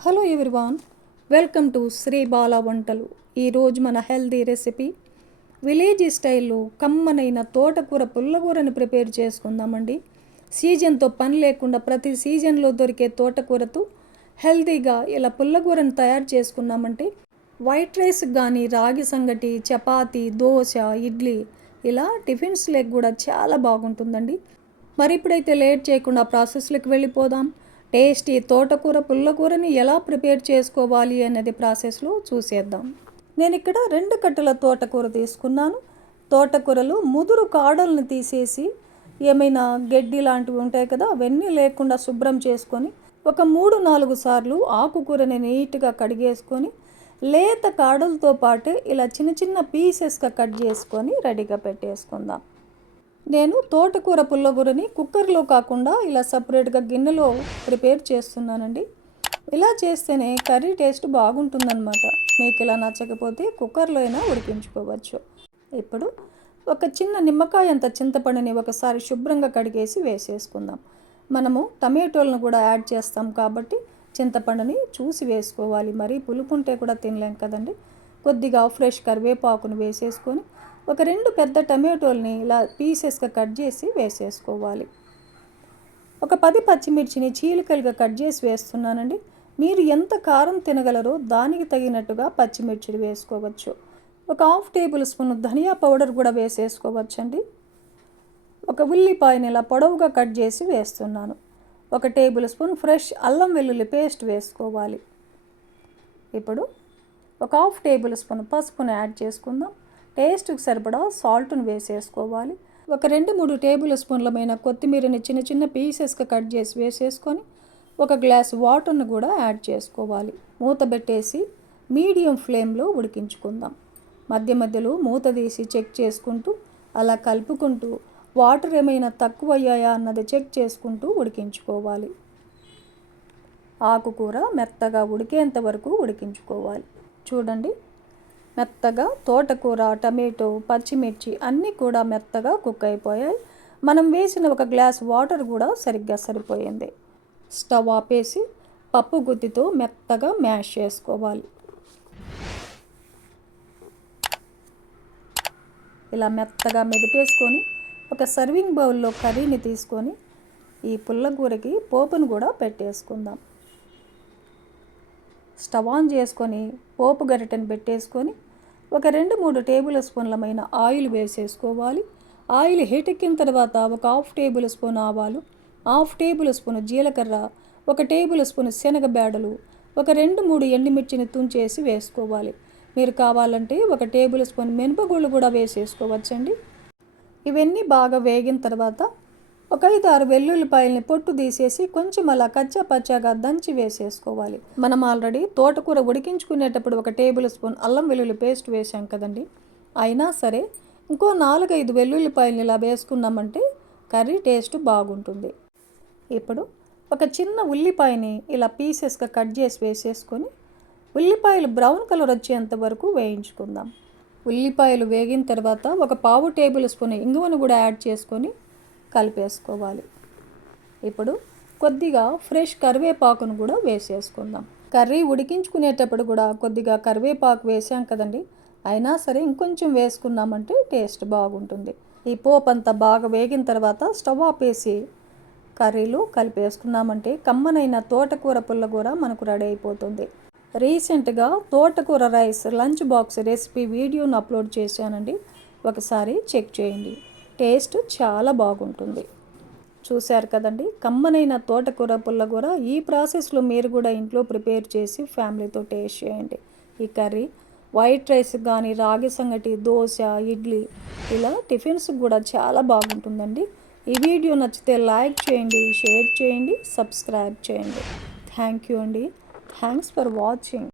Hello everyone welcome to Sri Bala Vantalu ఈరోజు మన healthy recipe village స్టైల్లో కమ్మనైన తోటకూర పుల్లకూరని ప్రిపేర్ చేసుకుందామండి. సీజన్తో పని లేకుండా ప్రతి సీజన్లో దొరికే తోటకూరతో హెల్తీగా ఇలా పుల్లకూరను తయారు చేసుకున్నామంటే వైట్ రైస్ కానీ రాగి సంగటి చపాతీ దోశ ఇడ్లీ ఇలా టిఫిన్స్ లేక కూడా చాలా బాగుంటుందండి. మరి ఇప్పుడైతే లేట్ చేయకుండా ప్రాసెస్లోకి వెళ్ళిపోదాం. టేస్టీ తోటకూర పుల్లకూరని ఎలా ప్రిపేర్ చేసుకోవాలి అనేది ప్రాసెస్లో చూసేద్దాం. నేను ఇక్కడ రెండు కట్టల తోటకూర తీసుకున్నాను. తోటకూరలు ముదురు కాడల్ని తీసేసి ఏమైనా గడ్డి లాంటివి ఉంటాయి కదా అవన్నీ లేకుండా శుభ్రం చేసుకొని ఒక మూడు నాలుగు సార్లు ఆకుకూరని నీట్గా కడిగేసుకొని లేత కాడలతో పాటు ఇలా చిన్న చిన్న పీసెస్గా కట్ చేసుకొని రెడీగా పెట్టేసుకుందాం. నేను తోటకూర పుల్లగూరని కుక్కర్లో కాకుండా ఇలా సపరేట్గా గిన్నెలో ప్రిపేర్ చేస్తున్నానండి. ఇలా చేస్తేనే కర్రీ టేస్ట్ బాగుంటుందన్నమాట. మీకు ఇలా నచ్చకపోతే కుక్కర్లో అయినా ఉడికించుకోవచ్చు. ఇప్పుడు ఒక చిన్న నిమ్మకాయ అంత చింతపండుని ఒకసారి శుభ్రంగా కడిగేసి వేసేసుకుందాం. మనము టమాటోలను కూడా యాడ్ చేస్తాం కాబట్టి చింతపండుని చూసి వేసుకోవాలి. మరి పులుపు ఉంటే కూడా తినలేం కదండి. కొద్దిగా ఫ్రెష్ కరివేపాకును వేసేసుకొని ఒక రెండు పెద్ద టమాటోల్ని ఇలా పీసెస్గా కట్ చేసి వేసేసుకోవాలి. ఒక పది పచ్చిమిర్చిని చీలికలుగా కట్ చేసి వేస్తున్నానండి. మీరు ఎంత కారం తినగలరో దానికి తగినట్టుగా పచ్చిమిర్చిలు వేసుకోవచ్చు. ఒక హాఫ్ టేబుల్ స్పూన్ ధనియా పౌడర్ కూడా వేసేసుకోవచ్చండి. ఒక ఉల్లిపాయని ఇలా పొడవుగా కట్ చేసి వేస్తున్నాను. ఒక టేబుల్ స్పూన్ ఫ్రెష్ అల్లం వెల్లుల్లి పేస్ట్ వేసుకోవాలి. ఇప్పుడు ఒక హాఫ్ టేబుల్ స్పూన్ పసుపును యాడ్ చేసుకుందాం. టేస్ట్కి సరిపడా సాల్ట్ను వేసేసుకోవాలి. ఒక రెండు మూడు టేబుల్ స్పూన్లమైన కొత్తిమీరని చిన్న చిన్న పీసెస్గా కట్ చేసి వేసేసుకొని ఒక గ్లాస్ వాటర్ను కూడా యాడ్ చేసుకోవాలి. మూత పెట్టేసి మీడియం ఫ్లేమ్లో ఉడికించుకుందాం. మధ్య మధ్యలో మూత తీసి చెక్ చేసుకుంటూ అలా కలుపుకుంటూ వాటర్ ఏమైనా తక్కువ అయ్యాయా అన్నది చెక్ చేసుకుంటూ ఉడికించుకోవాలి. ఆకుకూర మెత్తగా ఉడికేంత వరకు ఉడికించుకోవాలి. చూడండి మెత్తగా తోటకూర టమాటో పచ్చిమిర్చి అన్నీ కూడా మెత్తగా కుక్ అయిపోయాయి. మనం వేసిన ఒక గ్లాస్ వాటర్ కూడా సరిగ్గా సరిపోయింది. స్టవ్ ఆపేసి పప్పు గుత్తితో మెత్తగా మ్యాష్ చేసుకోవాలి. ఇలా మెత్తగా మెదిపేసుకొని ఒక సర్వింగ్ బౌల్లో కర్రీని తీసుకొని ఈ పుల్లకూరకి పోపును కూడా పెట్టేసుకుందాం. స్టవ్ ఆన్ చేసుకొని పోపు గరిటెను పెట్టేసుకొని ఒక రెండు మూడు టేబుల్ స్పూన్లమైన ఆయిల్ వేసేసుకోవాలి. ఆయిల్ హీట్ ఎక్కిన తర్వాత ఒక హాఫ్ టేబుల్ స్పూన్ ఆవాలు హాఫ్ టేబుల్ స్పూన్ జీలకర్ర ఒక టేబుల్ స్పూన్ శనగ బేడలు ఒక రెండు మూడు ఎండుమిర్చిని తుంచేసి వేసుకోవాలి. మీరు కావాలంటే ఒక టేబుల్ స్పూన్ మినపగుళ్ళు కూడా వేసేసుకోవచ్చండి. ఇవన్నీ బాగా వేగిన తర్వాత ఒక ఐదు ఆరు వెల్లుల్లిపాయల్ని పొట్టు తీసేసి కొంచెం అలా కచ్చా పచ్చాగా దంచి వేసేసుకోవాలి. మనం ఆల్రెడీ తోటకూర ఉడికించుకునేటప్పుడు ఒక టేబుల్ స్పూన్ అల్లం వెల్లుల్లి పేస్ట్ వేసాం కదండి. అయినా సరే ఇంకో నాలుగైదు వెల్లుల్లిపాయలు ఇలా వేసుకున్నామంటే కర్రీ టేస్ట్ బాగుంటుంది. ఇప్పుడు ఒక చిన్న ఉల్లిపాయని ఇలా పీసెస్గా కట్ చేసి వేసేసుకొని ఉల్లిపాయలు బ్రౌన్ కలర్ వచ్చేంత వరకు వేయించుకుందాం. ఉల్లిపాయలు వేగిన తర్వాత ఒక పావు టేబుల్ స్పూన్ ఇంగువను కూడా యాడ్ చేసుకొని కలిపేసుకోవాలి. ఇప్పుడు కొద్దిగా ఫ్రెష్ కరివేపాకును కూడా వేసేసుకుందాం. కర్రీ ఉడికించుకునేటప్పుడు కూడా కొద్దిగా కరివేపాకు వేసాం కదండి. అయినా సరే ఇంకొంచెం వేసుకున్నామంటే టేస్ట్ బాగుంటుంది. ఈ పోపు అంతా బాగా వేగిన తర్వాత స్టవ్ ఆపేసి కర్రీలు కలిపేసుకున్నామంటే కమ్మనైన తోటకూర పుల్లకూర మనకు రెడీ అయిపోతుంది. రీసెంట్గా తోటకూర రైస్ లంచ్ బాక్స్ రెసిపీ వీడియోను అప్లోడ్ చేశానండి. ఒకసారి చెక్ చేయండి. టేస్ట్ చాలా బాగుంటుంది. చూశారు కదండి? కమ్మనైన తోటకూర పుల్లగూర ఈ ప్రాసెస్లో మీరు కూడా ఇంట్లో ప్రిపేర్ చేసి ఫ్యామిలీతో టేస్ట్ చేయండి. ఈ కర్రీ వైట్ రైస్ కానీ రాగి సంగటి దోశ ఇడ్లీ ఇలా టిఫిన్స్ కూడా చాలా బాగుంటుందండి. ఈ వీడియో నచ్చితే లైక్ చేయండి షేర్ చేయండి సబ్స్క్రైబ్ చేయండి. థ్యాంక్ యూ అండి. Thanks for watching.